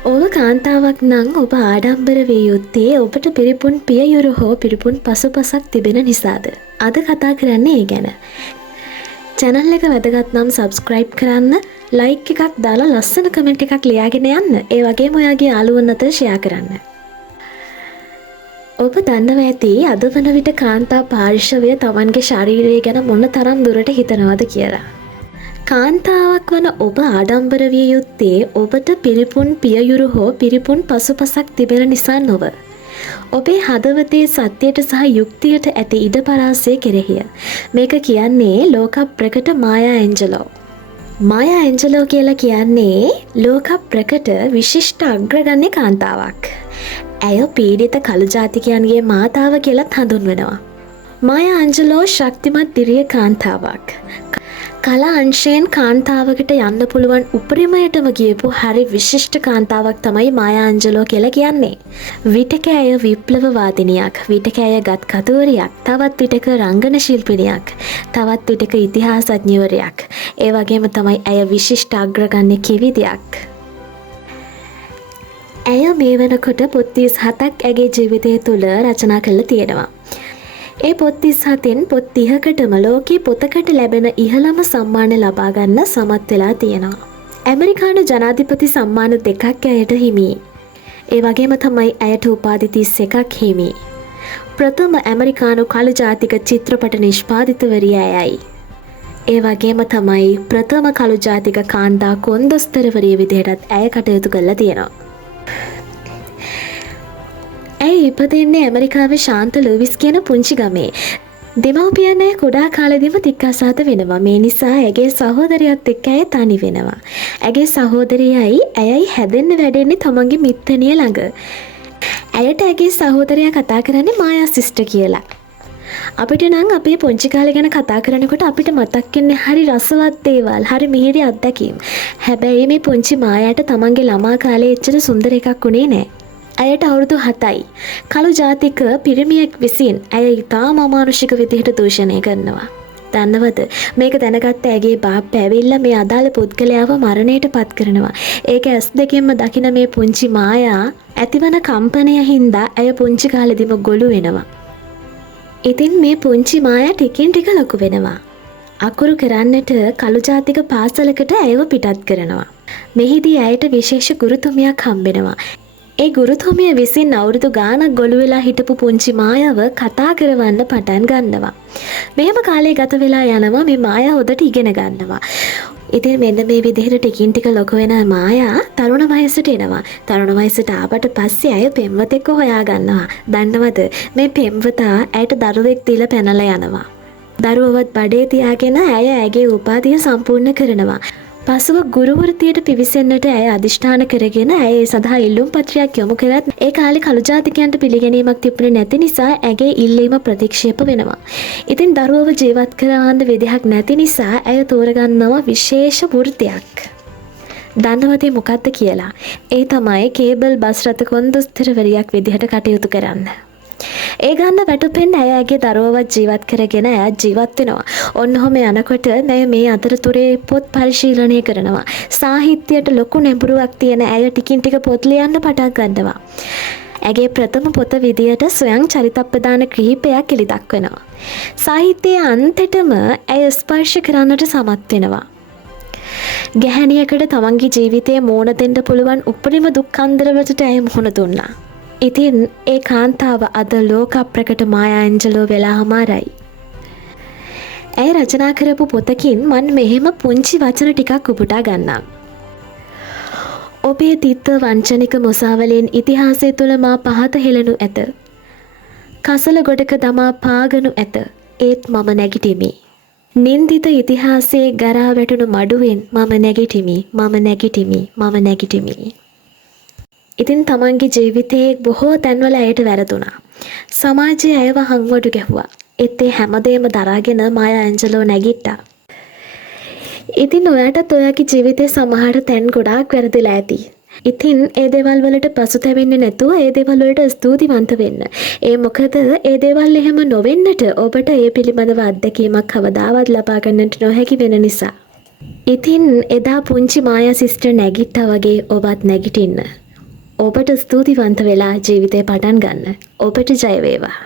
ඔබ කාන්තාවක් නම් ඔබ ආඩම්බර විය යුත්තේ ඔබට පිරිපුන් පියයුරු හෝ පිරිපුන් පසුපසක් තිබෙන නිසාද? අද කතා කරන්නේ ඒ ගැන. channel එක වැදගත් නම් subscribe කරන්න, like එකක් දාලා ලස්සන comment එකක් ලියාගෙන යන්න. ඒ වගේම ඔයාගේ යාළුවොන් අතර share කරන්න. ඔබ දන්නවා ඇති අද වන විට කාන්තා පාර්ශවය තමන්ගේ ශරීරය ගැන මොන තරම් දුරට හිතනවද කියලා. කාන්තාවක් වන ඔබ ආඩම්බර විය යුත්තේ ඔබට පිරිපුන් පියයුරු හෝ පිරිපුන් පසුපසක් තිබෙන නිසා නොව. ඔබේ හදවතේ සත්‍යයට සහ යුක්තියට ඇති ඉඩ පරාසය කෙරෙහිය. මේක කියන්නේ ලෝක ප්‍රකට මායා ඇන්ජලෝ. මායා ඇන්ජලෝ කියලා කියන්නේ ලෝක ප්‍රකට විශිෂ්ට අග්‍රගණ්‍ය කාන්තාවක්. ඇය පීඩිත කළු ජාතිකයන්ගේ මාතාව කියලත් හඳුන්වනවා. මායා ඇන්ජලෝ ශක්තිමත් දිරිය කාන්තාවක්. කලා අංශයෙන් කාන්තාවකට යන්න පුළුවන් උපරිමයටම ගියපු හරි විශිෂ්ට කාන්තාවක් තමයි මායා ඇන්ජලෝ කියලා කියන්නේ. විටක ඇය විප්ලවවාදිනියක්, විටක ඇය ගත් කතුවරියක්, තවත් විටක රංගන ශිල්පිනියක්, තවත් විටක ඉතිහාසඥවරයක්. ඒ වගේම තමයි ඇය විශිෂ්ට අග්‍රගණ්‍ය කිවිදයක්. ඇය මේ වෙනකොට පොත් 37ක් ඇගේ ජීවිතය තුළ රචනා කරලා තියෙනවා. ඒ පොත් 37න් පොත් 30කටම ලෝකේ පොතකට ලැබෙන ඉහළම සම්මාන ලබා ගන්න සමත් වෙලා තියෙනවා. ඇමරිකානු ජනාධිපති සම්මාන 2ක් ඇයට හිමි. ඒ වගේම තමයි ඇයට උපාධි 31ක් හිමි. ප්‍රථම ඇමරිකානු කළු ජාතික චිත්‍රපට නිෂ්පාදිතවරිය ඇයයි. ඒ වගේම තමයි ප්‍රථම කළු ජාතික කාන්තා කොන්දොස්තරවරිය විදිහටත් ඇය කටයුතු කරලා තියෙනවා. ඇය ඉපදෙන්නේ ඇමරිකාවේ ශාන්ත ලූවිස් කියන පුංචි ගමේ. දෙමව්පියන් ඇය කුඩා කාලෙදිම තික්කසාද වෙනවා. මේ නිසා ඇගේ සහෝදරියත් එක්ක ඇය තනි වෙනවා. ඇගේ සහෝදරියයි ඇයයි හැදෙන්න වැඩෙන්නේ තමන්ගේ මිත්තණිය ළඟ. ඇයට ඇගේ සහෝදරයා කතා කරන්නේ මායා සිස්ටර් කියලා. අපිට නම් අපේ පුංචි කාලේ ගැන කතා කරනකොට අපිට මතක් වෙන්නේ හරි රසවත් දේවල්, හරි මිහිරි අත්දැකීම්. හැබැයි මේ පුංචි මායාට තමන්ගේ ළමා කාලේ එච්චර සුන්දර එකක් උනේ නැහැ. ඇයට අවුරුදු 7යි. කළු ජාතික පිරිමියෙක් විසින් ඇය ඉතාම අමානුෂික විදිහට දූෂණය කරනවා. දන්නවද? මේක දැනගත්ත ඇගේ බාප්පා ඇවිල්ලා මේ අදාළ පුද්ගලයාව මරණයට පත් කරනවා. ඒක ඇස් දෙකෙන්ම දකින මේ පුංචි මායා ඇතිවන කම්පනය හින්දා ඇය පුංචි කාලෙදිම ගොළු වෙනවා. ඉතින් මේ පුංචි මායා ටිකින් ටික ලොකු වෙනවා. අකුරු කරන්නට කළු ජාතික පාසලකට ඇයව පිටත් කරනවා. මෙහිදී ඇයට විශේෂ ගුරුතුමියක් හම්බෙනවා. ඒ ගුරුතුමිය විසින් අවුරුදු ගාණක් ගොළු වෙලා හිටපු පුංචි මායාව කතා කරවන්න පටන් ගන්නවා. මෙහෙම කාලේ ගත වෙලා යනවා මේ මායා හොදට ඉගෙන ගන්නවා. ඉතින් මෙන්න මේ විදිහට ටිකින් ටික ලොකු වෙන මායා තරුණ වයසට එනවා. තරුණ වයසට ආවට පස්සේ අය පෙම්වතෙක්ව හොයා ගන්නවා. දන්නවද? මේ පෙම්වතා ඇයට දරුවෙක් දීලා පැනලා යනවා. දරුවවත් බඩේ තියාගෙන ඇය ඇගේ උපාධිය සම්පූර්ණ කරනවා. පසුව ගුරු වෘත්තියට පිවිසෙන්නට ඇය අධිෂ්ඨාන කරගෙන ඇය ඒ සඳහා ඉල්ලුම් පත්‍රයක් යොමු කරත් ඒ කාලේ කළු ජාතිකයන්ට පිළිගැනීමක් තිබුණේ නැති නිසා ඇගේ ඉල්ලීම ප්‍රතික්ෂේප වෙනවා. ඉතින් දරුවව ජීවත් කරවන්න විදිහක් නැති නිසා ඇය තෝරගන්නවා විශේෂ වෘත්තියක්. දන්නවද මොකක්ද කියලා? ඒ තමයි කේබල් බස් රථ කොන්දොස්තරවරියක් විදිහට කටයුතු කරන්න. ඒ ගන්න වැටුපෙන් ඇය ඇගේ දරුවවත් ජීවත් කරගෙන ඇය ජීවත් වෙනවා. ඔන්නෝම යනකොට මේ අතරතුරේ පොත් පරිශීලනය කරනවා. සාහිත්‍යයට ලොකු නැඹුරුවක් තියෙන ඇය ටිකින් ටික පොත් ලියන්න පටන් ගන්නවා. ඇගේ ප්‍රථම පොත විදියට ස්වයං චරිතප්‍රදාන කිහිපයක් එළි දක්වනවා. සාහිත්‍යයේ අන්තෙටම ඇය ස්පර්ශ කරන්නට සමත් වෙනවා. ගැහැණියකට තමන්ගේ ජීවිතයේ මෝන දෙන්න පුළුවන් උපරිම දුක් අන්දරවලට ඇය මුහුණ දුන්නා. ඉතින් ඒ කාන්තාව අද ලෝක ප්‍රකට මායා ඇන්ජලෝ වෙලා හමාරයි. ඇය රචනා කරපු පොතකින් මන් මෙහෙම පුංචි වචන ටිකක් උපුටා ගන්නම්. ඔබේ තිත්ත වංචනික මුසාවලෙන් ඉතිහාසය තුළ මා පහත හෙළනු ඇත. කසල ගොඩක දමා පාගනු ඇත. ඒත් මම නැගිටිමි. නින්දිත ඉතිහාසයේ ගරා වැටුණු මඩුවෙන් මම නැගිටිමි. මම නැගිටිමි. මම නැගිටිමි. ඉතින් තමන්ගේ ජීවිතයේ බොහෝ තැන්වල ඇයට වැරදුනා. සමාජයේ ඇයව හංවඩු ගැහුවා. ඒත් ඒ හැමදේම දරාගෙන මායා ඇන්ජලෝ නැගිට්ටා. ඉතින් ඔයාටත් ඔයාගේ ජීවිතේ සමහර තැන් ගොඩාක් වැරදිලා ඇති. ඉතින් ඒ දේවල් වලට පසුතැවෙන්නේ නැතුව ඒ දේවල් වලට ස්තුතිවන්ත වෙන්න. ඒ මොකද ඒ දේවල් එහෙම නොවෙන්නට ඔබට ඒ පිළිබඳව අත්දැකීමක් කවදාවත් ලබා ගන්නට නොහැකි වෙන නිසා. ඉතින් එදා පුංචි මායා සිස්ටර් නැගිට්ටා වගේ ඔබත් නැගිටින්න. ඔබට ස්තුතිවන්ත වෙලා ජීවිතේ පටන් ගන්න. ඔබට ජය වේවා.